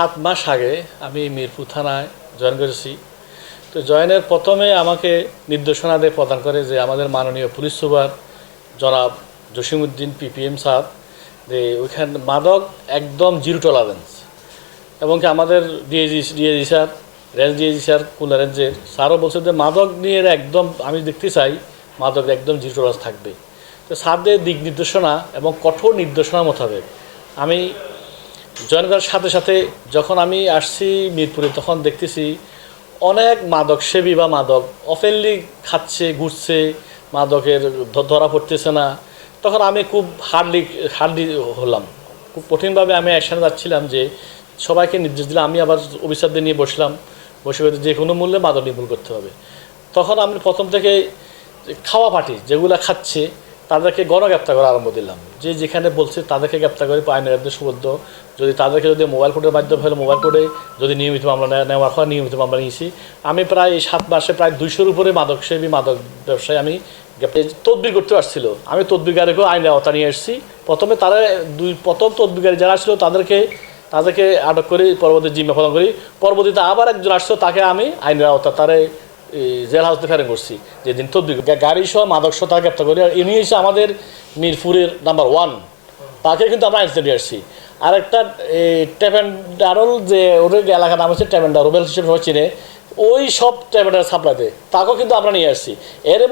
7 মাস আগে আমি মিরপুর থানায় জয়েন করেছি। তো জয়েনের প্রথমে আমাকে নির্দেশনা দিয়ে প্রদান করে যে আমাদের মাননীয় পুলিশ সুপার জনাব জসিমউদ্দিন পিপিএম স্যার যে ওইখানে মাদক একদম জিরো টলারেন্স, এবং কি আমাদের DAG sir, range DAG sir, Khulna রেঞ্জের স্যারও বলছে যে মাদক নিয়ে একদম আমি দেখতে চাই মাদক একদম জিরো টলারেন্স থাকবে। তো স্যারদের দিক নির্দেশনা এবং কঠোর নির্দেশনা মোতাবেক আমি জয়েন করার সাথে সাথে যখন আমি আসছি মিরপুরে, তখন দেখতেছি অনেক মাদক সেবী বা মাদক অফেনলি খাচ্ছে, ঘুরছে, মাদকের ধরা পড়তেছে না। তখন আমি খুব হার্ডলি হলাম, খুব কঠিনভাবে আমি অ্যাকশানে যাচ্ছিলাম যে সবাইকে নির্দেশ দিলাম। আমি আবার অফিসারদের নিয়ে বসলাম, বসে যে কোনো মূল্যে মাদক নির্মূল করতে হবে। তখন আমি প্রথম থেকে খাওয়া পার্টি যেগুলো খাচ্ছে তাদেরকে গণগ্রেপ্তার করা আরম্ভ দিলাম। যে যেখানে বলছে তাদেরকে গ্রেপ্তার করে আইনের সুবদ্ধ, যদি তাদেরকে যদি মোবাইল কোর্টের মাধ্যমে হলে মোবাইল কোর্টে, যদি নিয়মিত মামলা নেওয়ার হয় নিয়মিত মামলা নিয়েছি। আমি প্রায় 7 মাসে প্রায় 200-র উপরে মাদকসেবী মাদক ব্যবসায়ী আমি তদবির করতে আসছিল। আমি তদবিরকারীকেও আইনের আওতা নিয়ে এসেছি। প্রথমে তারা প্রথম তদবিরকারী যারা আসছিল তাদেরকে আটক করি, পরবর্তী জিম্মা প্রদান করি। পরবর্তীতে আবার একজন আসছিল, তাকে আমি আইনের আওতা জেল হাউস ফেরান করছি। যেদিন তদবির গাড়ি সহ মাদক সহ তাকে গ্রেপ্তার করি। আর ইনি হচ্ছে আমাদের মিরপুরের নাম্বার 1, তাকে কিন্তু আমরা আইনতে নিয়ে আসছি। আর একটা ট্যাভেন্ডারল, যে ওদের এলাকার নাম হচ্ছে ট্যাভেন্ডার, রুবেল হিসেবে সবাই চিনে, ওই সব ট্যাভেন্ডার সাপ্লাইতে তাকেও কিন্তু আমরা নিয়ে আসছি। এর